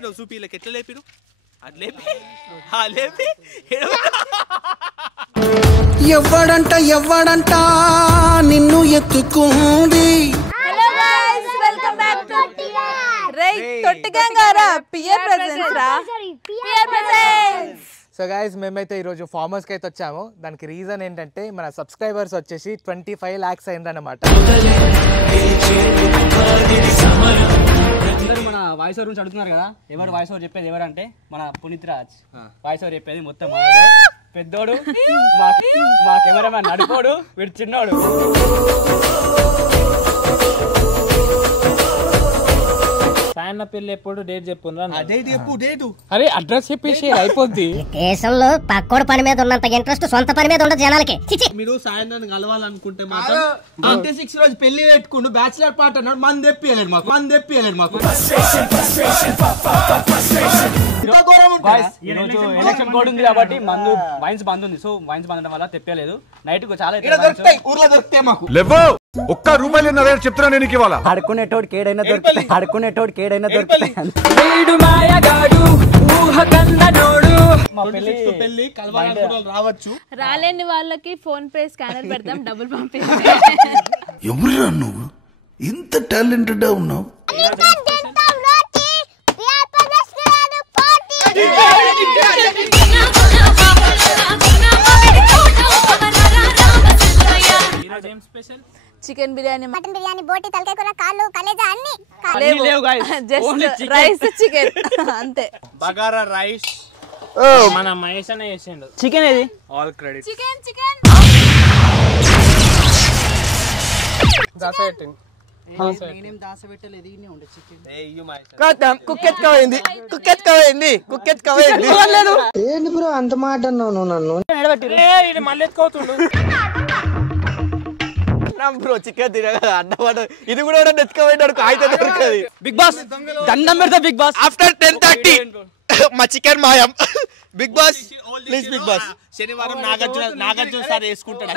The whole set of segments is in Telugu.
లేపినావు సూపీలకి ఎట్లా లేపిరు అది లేపి ఎవ్వడంట నిన్ను ఎత్తుకుంది. Hello guys welcome back to తొట్టిగంగారా పియర్ ప్రెజెన్స్ రా పియర్ ప్రెజెన్స్. సో గైస్ మేమైతే ఈరోజు ఫార్మర్స్కి అయితే వచ్చాము. దానికి రీజన్ ఏంటంటే మన సబ్స్క్రైబర్స్ వచ్చేసి 25 lakhs అయిందన్నమాట. అందరూ మన వాయిస్ ఓవర్ గురించి అడుగుతున్నారు కదా, ఎవరు వాయిస్ ఓవర్ చెప్పేది ఎవరంటే మన పునీత్ రాజ్ వాయిస్ ఓవర్ చెప్పేది మొత్తం మనడే. పెద్దోడు మా కెమెరామెన్ నడుపోడు, వీడు చిన్నోడు. సాయన్న పెళ్లి ఎప్పుడు డేట్ చెప్పు. అరే అడ్రస్ చెప్పేసి అయిపోద్ది. దేశంలో పక్కోడు పని మీద ఉన్నంత ఇంట్రెస్ట్ సొంత పని మీద ఉండదు జనాలకి. మీరు సాయంత్రం కలవాలనుకుంటే మాత్రం 26 రోజు పెళ్లి పెట్టుకుంటూ బ్యాచిలర్ పార్ట్ అన్నాడు. మంది తెప్పియలేడు మాకు ఎలక్షన్ కోడ్ ఉంది కాబట్టి మందు వైన్స్ బంద్ ఉంది. సో వైన్స్ బంద్ వల్ల తెప్పలేదు. నైట్ చాలా ఊర్లో దొరుకుతాయి మాకు. ఒక్క రూపాయలు చెప్తున్నా నేను ఇవాళ. అడుకునేటోడు కేడైనా దొరుకుతాయి. పెళ్లి కలవాలనుకున్న రావచ్చు. రాలేని వాళ్ళకి ఫోన్ పే స్కానర్ పెడతాం, డబ్బులు పంపిస్తాం. ఎవరురా నువ్వు ఇంత టాలెంటెడ్ ఉన్నావు? చికెన్ బిర్యానీ, మటన్ బిర్యానీ, బోటి, తలకాయ కూర, కాళ్ళు, కలేజా అన్ని జస్ట్ రైస్ చికెన్ అంతే. బగారా రైస్ మన మహేష్ అన్న చేసిండు. చికెన్ ఏది? All credit. చికెన్ ఏంటి బ్రో అంత మాట అన్నావు నువ్వు నన్ను? మళ్ళీ ఎత్తుకోతుండు బ్రో చికెన్ తినగా అన్నమాట. ఇది కూడా ఎత్తుకోబెట్టాడు కాగితం దొరకది. బిగ్ బాస్ దండం పెడతా. బిగ్ బాస్ ఆఫ్టర్ 10:30 మా చికెన్ మాయం. Big boss please big boss. శనివారం నాగార్జున సార్ వేసుకుంటాడు.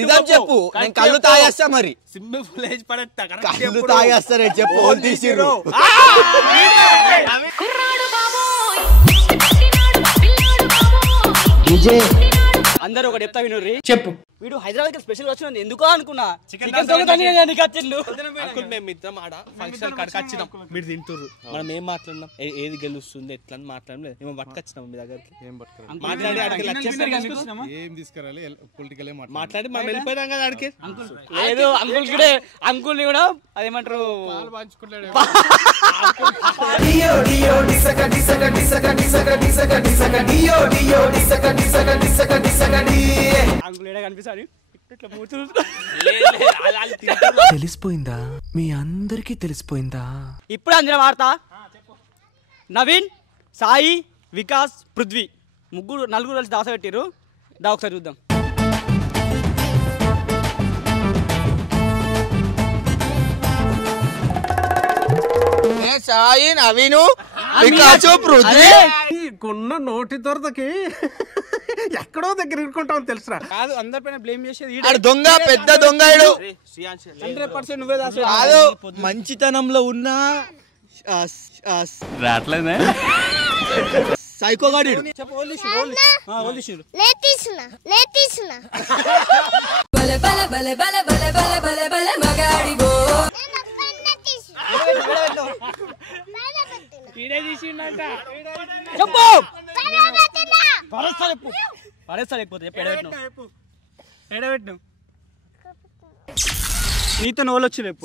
నిజం చెప్పు, నేను కళ్ళు తాగేస్తా. మరి స్విమ్మింగ్ పూల్ వేసి పడేస్తా. కళ్ళు తాగేస్తారే చెప్పు. ఓన్ తీసిర్రు. అందరూ ఒకటి చెప్తా వినుర్రి. చెప్పు. వీడు హైదరాబాద్ స్పెషల్ వచ్చింది ఎందుకో అనుకున్నా. మేము ఇద్దరం ఆడ ఫంక్షన్ కాడికి వచ్చినాం. మీరు తింటుర్రు. మనం ఏం మాట్లాడినాం, ఏది గెలుస్తుంది ఎట్లా అని మాట్లాడలేదు. ఏమో పట్టుకొచ్చినాం మీ దగ్గరికి. మాట్లాడి మనం వెళ్ళిపోయాం కదా ఆడికి. లేదు అంకుల్ కూడా అంకుల్ ని కూడా అదేమంటారు అంకుల్ ఏడా కనిపిస్తాడు. తెలిసిపోయిందా? మీ అందరికీ తెలిసిపోయిందా? ఇప్పుడు అందిన వార్త, నవీన్, సాయి, వికాస్, పృథ్వీ నలుగురు కలిసి దాస పెట్టిరు. దా ఒకసారి చూద్దాం. సాయి, నవీను, వికాసు, పృథ్వీ కొన్న నోటి దొరదకి ఎక్కడో దగ్గర ఇరుకుంటామని తెలుసురా. కాదు అందరిపైన బ్లేమ్ చేసేది దొంగ, పెద్ద దొంగ. 100% నువ్వే దాసు. కాదు మంచితనంలో ఉన్న సైకోగాడు. ఎడబెట్టు. నీతో నోళ్ళు వచ్చి రేపు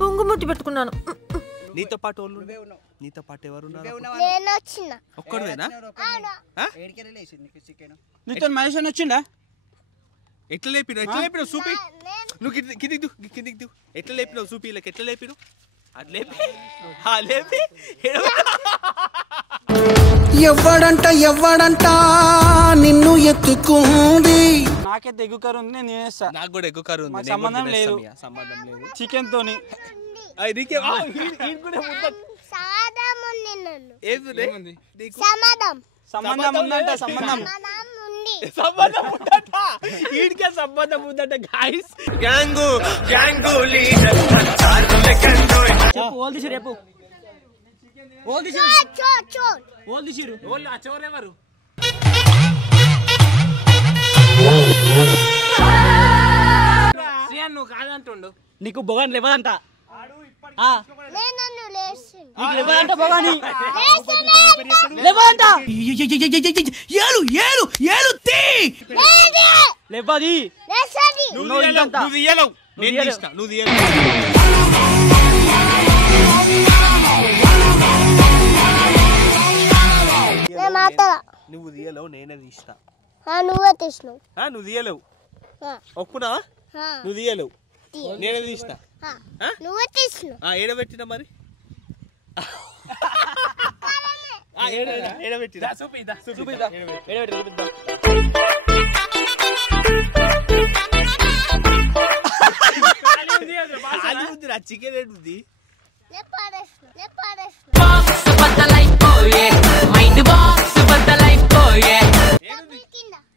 పొంగుముట్టి పెట్టుకున్నాను. నీతో పాటు నీతో పాటు ఎవరు ఒక్కడువేనా? నీతో మహేష్ అని వచ్చిండా? ఎట్లా లేపినావు సూపి? నువ్వు కిందికి దిగు. ఎట్లా లేపినావు సూపీలకి ఎట్లా లేపిరు అది లేపి ఎవ్వడంట నిన్ను ఎత్తుకుంది. నాకైతే ఎగ్గు కర్రీ ఉంది, నేను తినేస్తా. నాకు కూడా ఎగ్గు కర్రీ ఉంది. సంబంధం లేదు. చికెన్ తోని ఏముంది నీకు సంబంధం ఉందంట సంబంధం ఉందట వీడికే సంబంధం ఉందట గాయ్స్ గ్యాంగు లీడర్ చెప్పు ఓల్ తీసి రేపు ఓల్ తీసి ఓల్ తీసిరు ఓళ్ళు ఆ చోరెవరు శ్రీయాన్ నువ్వు కాదంటుండు నీకు బొగాని లేవదంట నీకు లేవదంట బొగాని లేవదంట లేవది నువ్వు తీయలేవు నేను తీసిన నువ్వు తీయలేవు నువ్వు తీయలేవు నేనే తీసిన నువ్వే తీసినావు నువ్వు తీయలేవు ఒప్పునా నువ్వు తీయలేవు నేనే తీసిన నువ్వే తీసినావు ఏడబెట్టినా మరి ఏడబెట్టినా చూపిద్దా చికెన్ ఏంటి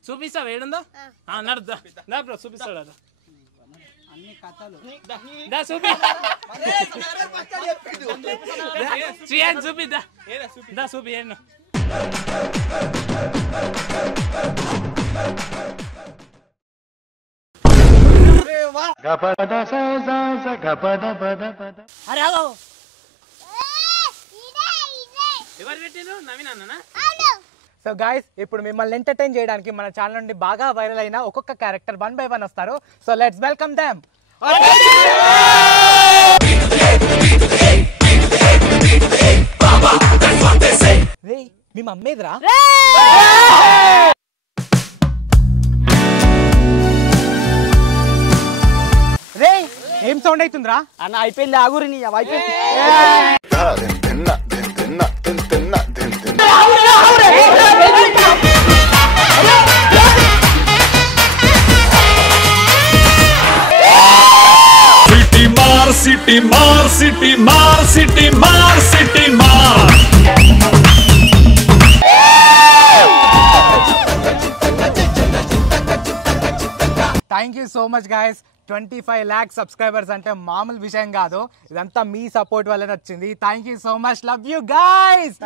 చూపిస్తా వేడుందా నడుదా బ్రో చూపిస్తాడు అన్ని కథలు చూపిద్దా చూపి అరే ఎవరు పెట్టిను నవీనా సో గాయస్ ఇప్పుడు మిమ్మల్ని ఎంటర్టైన్ చేయడానికి మన ఛానల్ నుండి బాగా వైరల్ అయిన ఒక్కొక్క క్యారెక్టర్ 1 by 1 వస్తారు. So let's welcome them. రే మీ మమ్మీదిరా రే ఏం సౌండ్ అవుతుందిరా అన్న అయిపోయింది ఆగురి నీ అయిపోయింది సిటీ మార్ సిటీ మార్ సిటీ మార్ సిటీ మార్ thank you so much guys. 25 lakhs subscribers అంటే మామూలు విషయం కాదు. ఇదంతా మీ సపోర్ట్ వల్లనే వచ్చింది. Thank you so much. Love you guys.